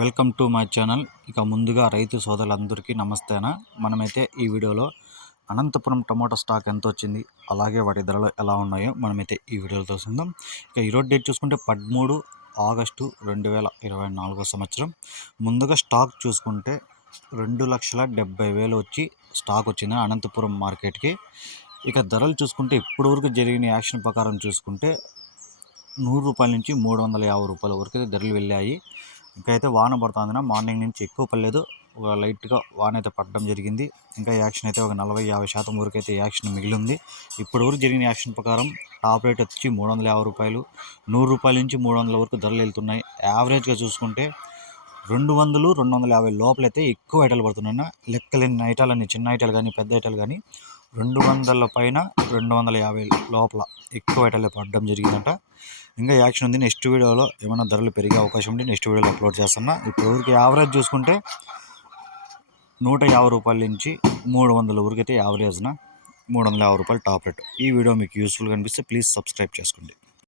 Welcome to my channel. ఇక ముందుగా రైతు సోదరులందరికీ నమస్తేనా. మనమైతే ఈ వీడియోలో అనంతపురం టమాటా స్టాక్ ఎంత వచ్చింది అలాగే వాటి ధరలు ఎలా ఉన్నాయో మనమైతే ఈ వీడియోలో చూస్తుందాం ఇక ఈరోజు డేట్ చూసుకుంటే పదమూడు ఆగస్టు రెండు వేల ఇరవై నాలుగో సంవత్సరం. ముందుగా స్టాక్ చూసుకుంటే రెండు లక్షల డెబ్బై వేలు వచ్చి స్టాక్ వచ్చింది అనంతపురం మార్కెట్కి. ఇక ధరలు చూసుకుంటే ఇప్పటివరకు జరిగిన యాక్షన్ ప్రకారం చూసుకుంటే నూరు రూపాయల నుంచి మూడు వందల యాభై రూపాయల వరకు అయితే ధరలు వెళ్ళాయి. ఇంకైతే అయితే వాన పడుతుందిన మార్నింగ్ నుంచి ఎక్కువ పడలేదు. ఒక లైట్గా వాన అయితే పడడం జరిగింది. ఇంకా యాక్షన్ అయితే ఒక నలభై యాభై శాతం వరకు అయితే యాక్షన్ మిగిలింది. ఇప్పటి వరకు జరిగిన యాక్షన్ ప్రకారం టాప్ రేట్ వచ్చి మూడు వందల యాభై రూపాయలు. నూరు రూపాయల నుంచి మూడు వందల వరకు ధరలు వెళ్తున్నాయి. యావరేజ్గా చూసుకుంటే రెండు వందలు రెండు వందల యాభై లోపలైతే ఎక్కువ ఐటాలు పడుతున్నాయి లెక్కలేని ఐటాలన్నీ చిన్న ఐటాలు కానీ పెద్ద ఐటాలు కానీ రెండు వందల పైన రెండు వందల యాభై లోపల ఎక్కువ ఐటాలు పడడం జరిగిందంట. ఇంకా యాక్షన్ ఉంది. నెక్స్ట్ వీడియోలో ఏమైనా ధరలు పెరిగే అవకాశం ఉంటే నెక్స్ట్ వీడియోలో అప్లోడ్ చేస్తున్నా. ఇప్పుడు ఊరికి యావరేజ్ చూసుకుంటే నూట యాభై రూపాయల నుంచి మూడు వందల ఊరికైతే యావరేజ్న మూడు వందల యాభై రూపాయలు టాప్ రేట్. ఈ వీడియో మీకు యూస్ఫుల్గా అనిపిస్తే ప్లీజ్ సబ్స్క్రైబ్ చేసుకోండి.